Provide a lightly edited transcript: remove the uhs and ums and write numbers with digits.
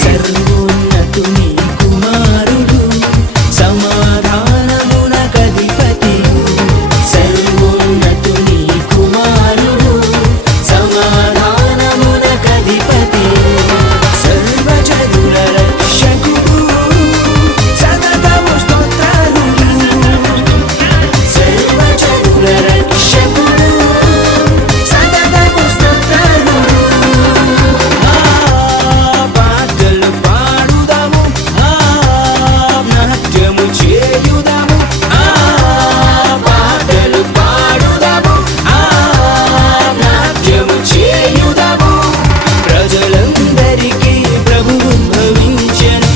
సర్వోన్నతుని కుమారుడు సమాధానమునకధిపతి సర్వోన్నతుని కుమారుడు సమాధానమునకధిపతి సర్వజనుల రక్షకుడు సతతము స్తోత్రార్హుడు సర్వజనుల రక్షకుడు సతతము స్తోత్రార్హుడు పాటలు పాడుదాము నాట్యము చేయుదాము పాటలు పాడుదాము నాట్యము చేయుదాము ప్రజలందరికీ ప్రభువు భవించెను